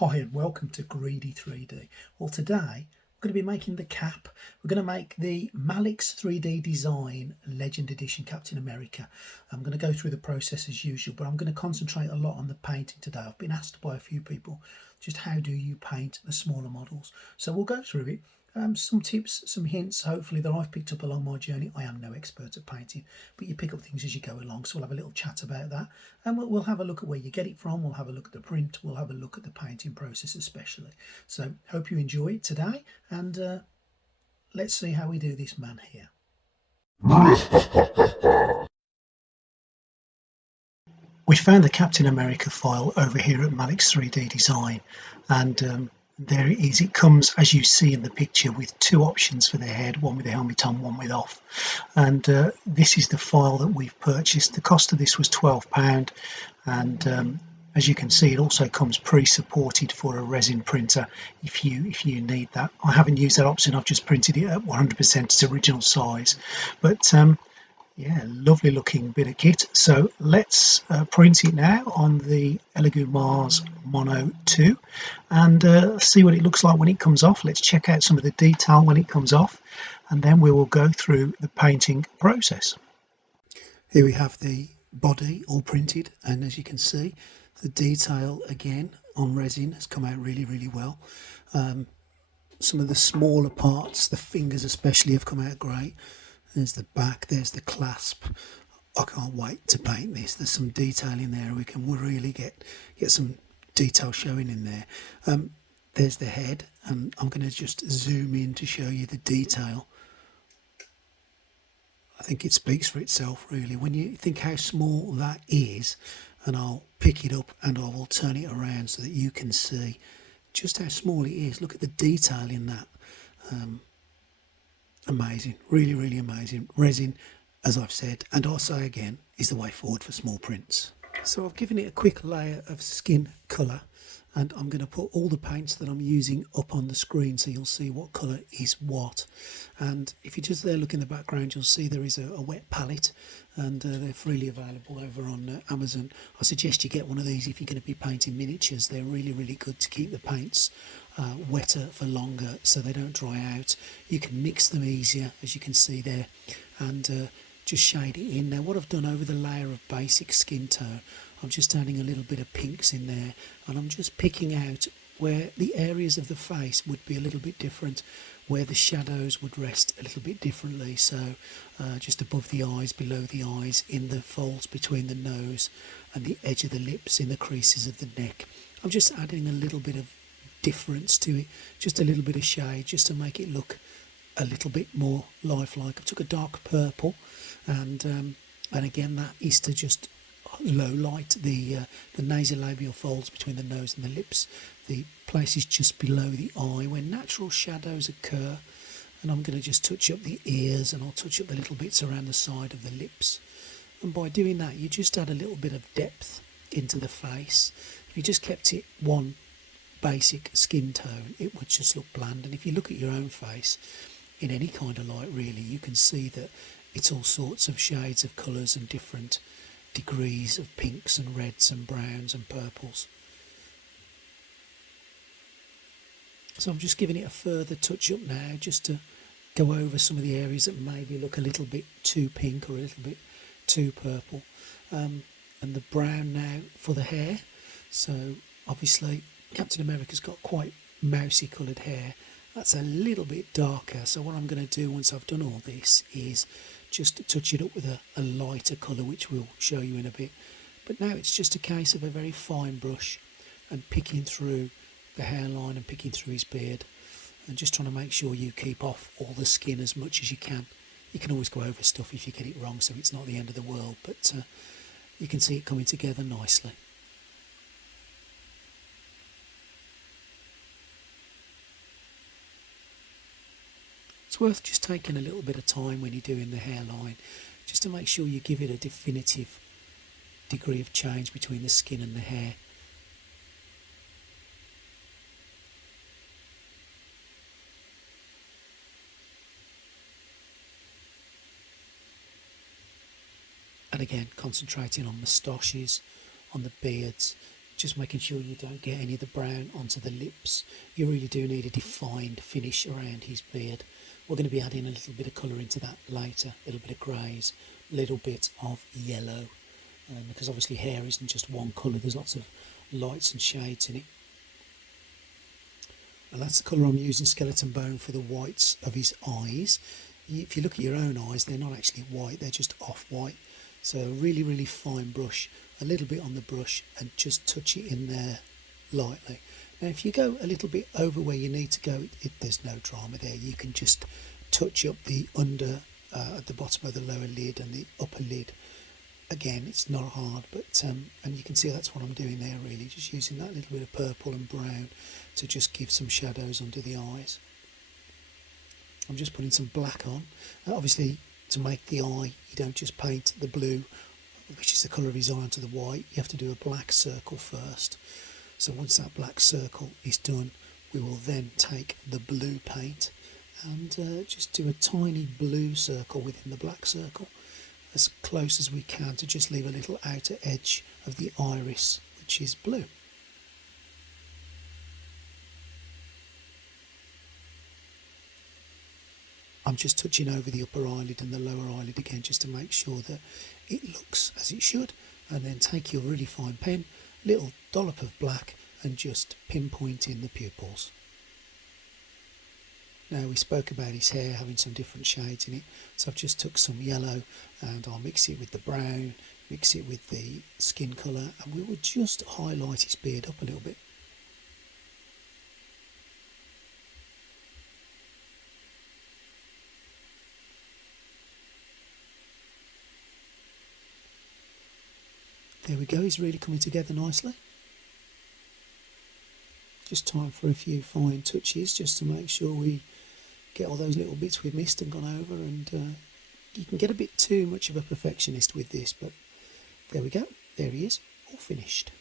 Hi and welcome to Greedy 3D. Well, today we're going to be making the cap. We're going to make the Malik's 3D Design Legend Edition Captain America. I'm going to go through the process as usual, but I'm going to concentrate a lot on the painting today. I've been asked by a few people just how do you paint the smaller models. So we'll go through it. Some tips, some hints, hopefully, that I've picked up along my journey. I am no expert at painting, but you pick up things as you go along. So we'll have a little chat about that, and we'll have a look at where you get it from. We'll have a look at the print. We'll have a look at the painting process especially. So hope you enjoy it today, and let's see how we do this man here. We found the Captain America file over here at Malik's 3D Design, and there it is. It comes, as you see in the picture, with two options for the head, one with the helmet on, one with off. And this is the file that we've purchased. The cost of this was £12, and as you can see, it also comes pre-supported for a resin printer if you need that. I haven't used that option. I've just printed it at 100% its original size, but yeah, lovely looking bit of kit. So let's print it now on the Elegoo Mars Mono 2 and see what it looks like when it comes off. Let's check out some of the detail when it comes off, and then we will go through the painting process. Here we have the body all printed, and as you can see, the detail again on resin has come out really well. Some of the smaller parts, the fingers especially, have come out great. There's the back, there's the clasp. I can't wait to paint this. There's some detail in there. We can really get some detail showing in there. There's the head, and I'm going to just zoom in to show you the detail. I think it speaks for itself really. When you think how small that is, and I'll pick it up and I will turn it around so that you can see just how small it is. Look at the detail in that. Amazing, really amazing. Resin, as I've said, and I'll say again, is the way forward for small prints. So I've given it a quick layer of skin colour, and I'm going to put all the paints that I'm using up on the screen so you'll see what colour is what. And if you just there look in the background, you'll see there is a wet palette, and they're freely available over on Amazon. I suggest you get one of these if you're going to be painting miniatures. They're really good to keep the paints wetter for longer so they don't dry out. You can mix them easier, as you can see there, and just shade it in. Now what I've done over the layer of basic skin tone, I'm just adding a little bit of pinks in there, and I'm just picking out where the areas of the face would be a little bit different, where the shadows would rest a little bit differently. So just above the eyes, below the eyes, in the folds between the nose and the edge of the lips, in the creases of the neck. I'm just adding a little bit of difference to it, just a little bit of shade, just to make it look a little bit more lifelike. I took a dark purple, and again that is to just low light the nasolabial folds between the nose and the lips, the places just below the eye where natural shadows occur. And I'm going to just touch up the ears, and I'll touch up the little bits around the side of the lips. And by doing that, you just add a little bit of depth into the face. If you just kept it one basic skin tone, it would just look bland. And if you look at your own face in any kind of light really, you can see that it's all sorts of shades of colours and different degrees of pinks and reds and browns and purples. So I'm just giving it a further touch up now, just to go over some of the areas that maybe look a little bit too pink or a little bit too purple. And the brown now for the hair. So obviously Captain America's got quite mousy coloured hair. That's a little bit darker. So what I'm going to do once I've done all this is just touch it up with a lighter colour, which we'll show you in a bit. But now it's just a case of a very fine brush and picking through the hairline and picking through his beard, and just trying to make sure you keep off all the skin as much as you can. You can always go over stuff if you get it wrong, so it's not the end of the world, but you can see it coming together nicely. It's worth just taking a little bit of time when you're doing the hairline, just to make sure you give it a definitive degree of change between the skin and the hair. And again, concentrating on moustaches, on the beards, just making sure you don't get any of the brown onto the lips. You really do need a defined finish around his beard. We're going to be adding a little bit of colour into that later, a little bit of greys, a little bit of yellow, because obviously hair isn't just one colour, there's lots of lights and shades in it. And that's the colour I'm using, skeleton bone, for the whites of his eyes. If you look at your own eyes, they're not actually white, they're just off-white. So a really, really fine brush, a little bit on the brush, and just touch it in there lightly. Now if you go a little bit over where you need to go, there's no drama there. You can just touch up the under, at the bottom of the lower lid and the upper lid. Again, it's not hard, but and you can see that's what I'm doing there, really, just using that little bit of purple and brown to just give some shadows under the eyes. I'm just putting some black on. Obviously, to make the eye, you don't just paint the blue, which is the colour of his eye, onto the white. You have to do a black circle first. So once that black circle is done, we will then take the blue paint and just do a tiny blue circle within the black circle, as close as we can, to just leave a little outer edge of the iris, which is blue. I'm just touching over the upper eyelid and the lower eyelid again, just to make sure that it looks as it should, and then take your really fine pen, little dollop of black, and just pinpoint in the pupils. Now, we spoke about his hair having some different shades in it, so I've just took some yellow and I'll mix it with the brown, mix it with the skin colour, and we will just highlight his beard up a little bit. There we go, he's really coming together nicely. Just time for a few fine touches, just to make sure we get all those little bits we've missed and gone over. And you can get a bit too much of a perfectionist with this, but there we go, there he is, all finished.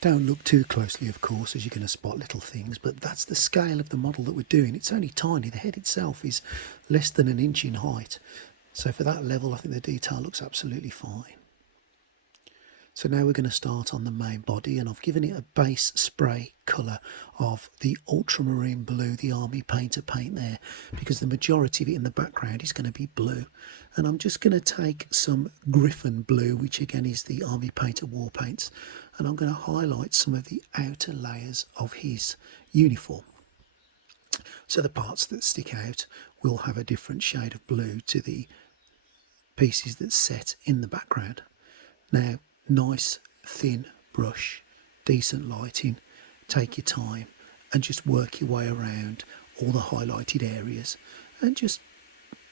Don't look too closely, of course, as you're going to spot little things, but that's the scale of the model that we're doing. It's only tiny. The head itself is less than 1 inch in height. So for that level, I think the detail looks absolutely fine. So now we're going to start on the main body, and I've given it a base spray colour of the ultramarine blue, the army painter paint there, because the majority of it in the background is going to be blue. And I'm just going to take some Griffin blue, which again is the army painter war paints, and I'm going to highlight some of the outer layers of his uniform. So the parts that stick out will have a different shade of blue to the pieces that set in the background. Now, nice thin brush, decent lighting, take your time and just work your way around all the highlighted areas, and just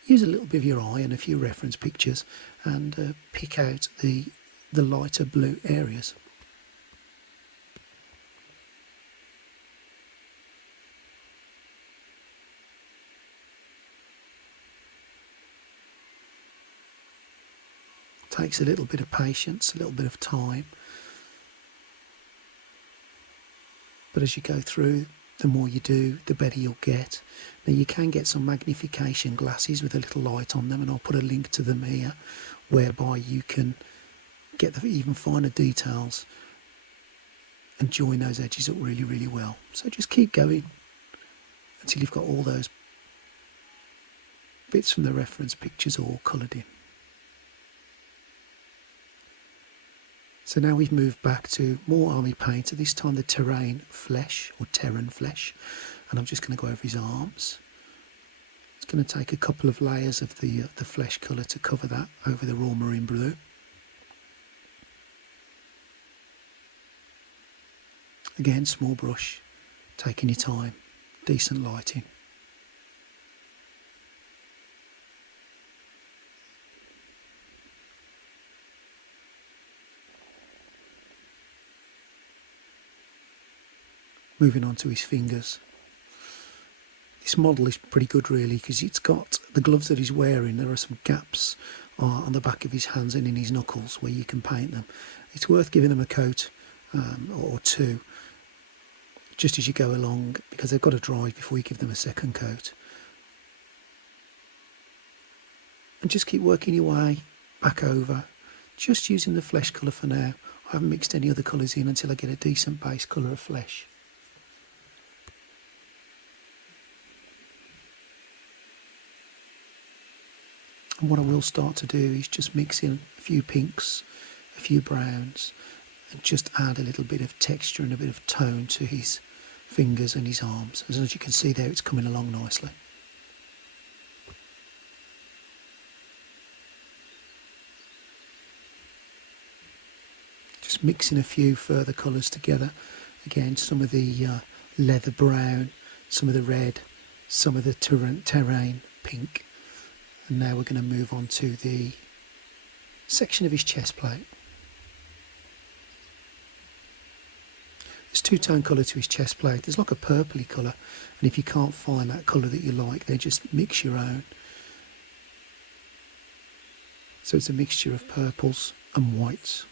use a little bit of your eye and a few reference pictures and pick out the lighter blue areas. Takes a little bit of patience, a little bit of time, but as you go through, the more you do, the better you'll get. Now, you can get some magnification glasses with a little light on them, and I'll put a link to them here, whereby you can get the even finer details and join those edges up really, really well. So just keep going until you've got all those bits from the reference pictures all coloured in. So now we've moved back to more army painter, this time the terrain flesh, or Terran flesh, and I'm just going to go over his arms. It's going to take a couple of layers of the flesh colour to cover that over the raw marine blue. Again, small brush, taking your time, decent lighting. Moving on to his fingers. This model is pretty good, really, because it's got the gloves that he's wearing. There are some gaps on the back of his hands and in his knuckles where you can paint them. It's worth giving them a coat or two just as you go along, because they've got to dry before you give them a second coat. And just keep working your way back over, just using the flesh colour for now. I haven't mixed any other colours in until I get a decent base colour of flesh. And what I will start to do is just mix in a few pinks, a few browns, and just add a little bit of texture and a bit of tone to his fingers and his arms. As you can see there, it's coming along nicely. Just mixing a few further colours together. Again, some of the leather brown, some of the red, some of the terrain pink. And now we're going to move on to the section of his chest plate. There's two-tone colour to his chest plate. There's like a purpley colour, and if you can't find that colour that you like, then just mix your own. So it's a mixture of purples and whites.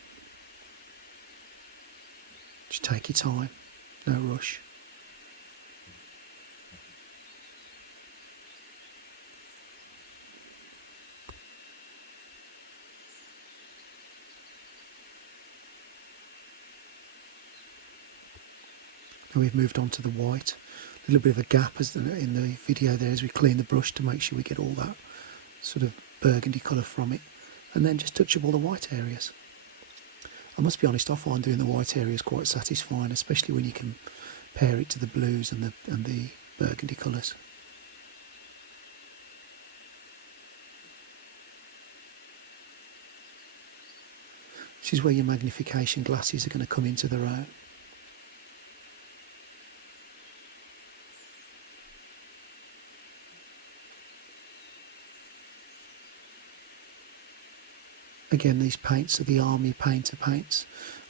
Just take your time, no rush. Now we've moved on to the white. A little bit of a gap in the video there as we clean the brush to make sure we get all that sort of burgundy colour from it. And then just touch up all the white areas. I must be honest, I find doing the white areas quite satisfying, especially when you can pair it to the blues and the burgundy colours. This is where your magnification glasses are going to come into their own. Again, these paints are the Army Painter paints.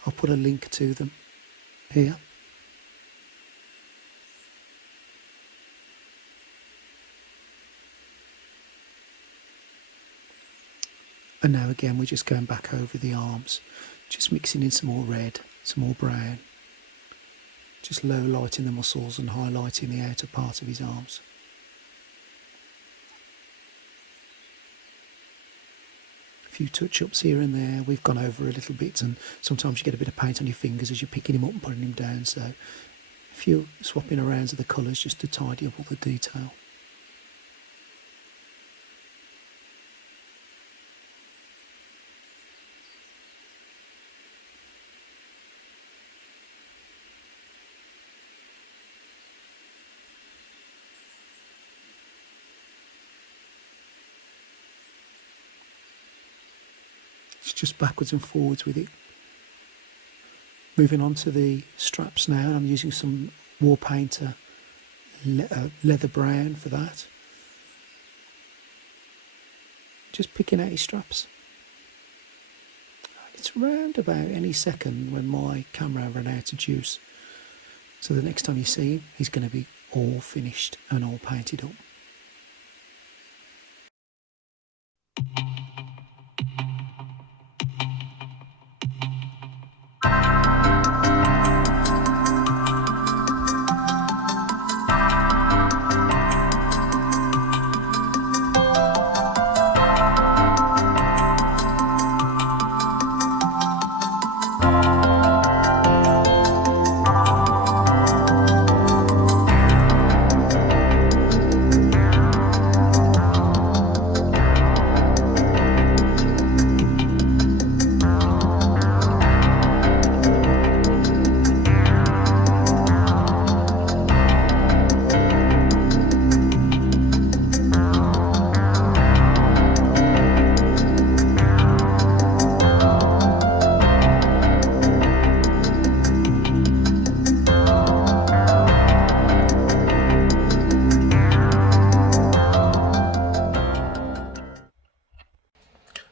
I'll put a link to them here. And now again, we're just going back over the arms, just mixing in some more red, some more brown, just low lighting the muscles and highlighting the outer part of his arms. Few touch-ups here and there. We've gone over a little bit, and sometimes you get a bit of paint on your fingers as you're picking him up and putting him down, so a few swapping around of the colours just to tidy up all the detail. It's just backwards and forwards with it. Moving on to the straps now, I'm using some War Painter leather brown for that. Just picking out his straps. It's round about any second when my camera ran out of juice. So the next time you see him, he's going to be all finished and all painted up.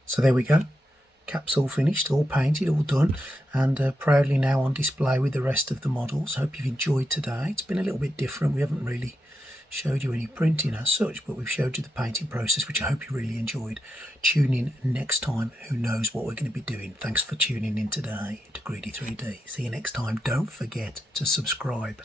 So there we go, cap's all finished, all painted, all done, and proudly now on display with the rest of the models. Hope you've enjoyed today. It's been a little bit different. We haven't really showed you any printing as such, but we've showed you the painting process, which I hope you really enjoyed. Tune in next time, who knows what we're going to be doing. Thanks for tuning in today to Greedy 3D. See you next time. Don't forget to subscribe.